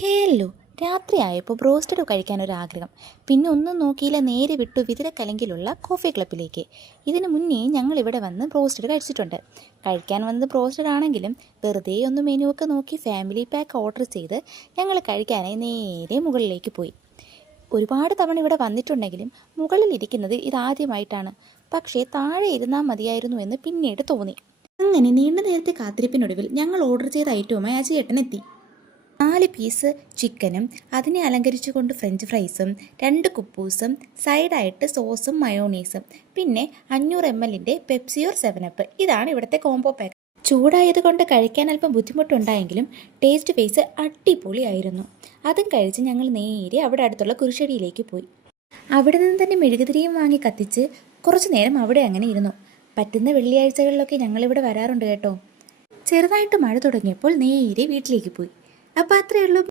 Hollow, രാത്രിയായപ്പോൾ broasted കഴിക്കാനൊരാഗ്രഹം. പിന്നെ ഒന്നും നോക്കിയില്ല, നേരെ വിട്ടു വിതിരക്കലങ്കിലുള്ള കോഫി ക്ലബ്ബിലേക്ക്. ഇതിന് മുന്നേ ഞങ്ങളിവിടെ വന്ന് ബ്രോസ്റ്റഡ് കഴിച്ചിട്ടുണ്ട്. കഴിക്കാൻ വന്നത് ബ്രോസ്റ്റഡ് ആണെങ്കിലും വെറുതെ ഒന്ന് മെനുവൊക്കെ നോക്കി ഫാമിലി പാക്ക് ഓർഡർ ചെയ്ത് ഞങ്ങൾ കഴിക്കാനായി നേരെ മുകളിലേക്ക് പോയി. ഒരുപാട് തവണ ഇവിടെ വന്നിട്ടുണ്ടെങ്കിലും മുകളിലിരിക്കുന്നത് ഇതാദ്യമായിട്ടാണ്. പക്ഷേ താഴെ ഇരുന്നാൽ മതിയായിരുന്നു എന്ന് പിന്നീട് തോന്നി. അങ്ങനെ നീണ്ട നേരത്തെ കാത്തിരിപ്പിനൊടുവിൽ ഞങ്ങൾ ഓർഡർ ചെയ്ത ഐറ്റവുമായി അജയേട്ടൻ എത്തി. 4 പീസ് ചിക്കനും അതിനെ അലങ്കരിച്ചുകൊണ്ട് ഫ്രഞ്ച് ഫ്രൈസും 2 കുപ്പൂസും സൈഡായിട്ട് സോസും മയോണീസും പിന്നെ 500 ml പെപ്സിയോർ 7up. ഇതാണ് ഇവിടുത്തെ കോംബോ പാക്ക്. ചൂടായതുകൊണ്ട് കഴിക്കാൻ അല്പം ബുദ്ധിമുട്ടുണ്ടായെങ്കിലും ടേസ്റ്റ് ബേസ് അടിപൊളിയായിരുന്നു. അതും കഴിച്ച് ഞങ്ങൾ നേരെ അവിടെ അടുത്തുള്ള കുരിശടിയിലേക്ക് പോയി. അവിടെ നിന്ന് തന്നെ മെഴുകുതിരിയും വാങ്ങി കത്തിച്ച് കുറച്ചു നേരം അവിടെ അങ്ങനെ ഇരുന്നു. പറ്റുന്ന വെള്ളിയാഴ്ചകളിലൊക്കെ ഞങ്ങളിവിടെ വരാറുണ്ട് കേട്ടോ. ചെറുതായിട്ട് മഴ തുടങ്ങിയപ്പോൾ നേരെ വീട്ടിലേക്ക് പോയി. അപ്പോൾ അത്രയേ ഉള്ളൂ.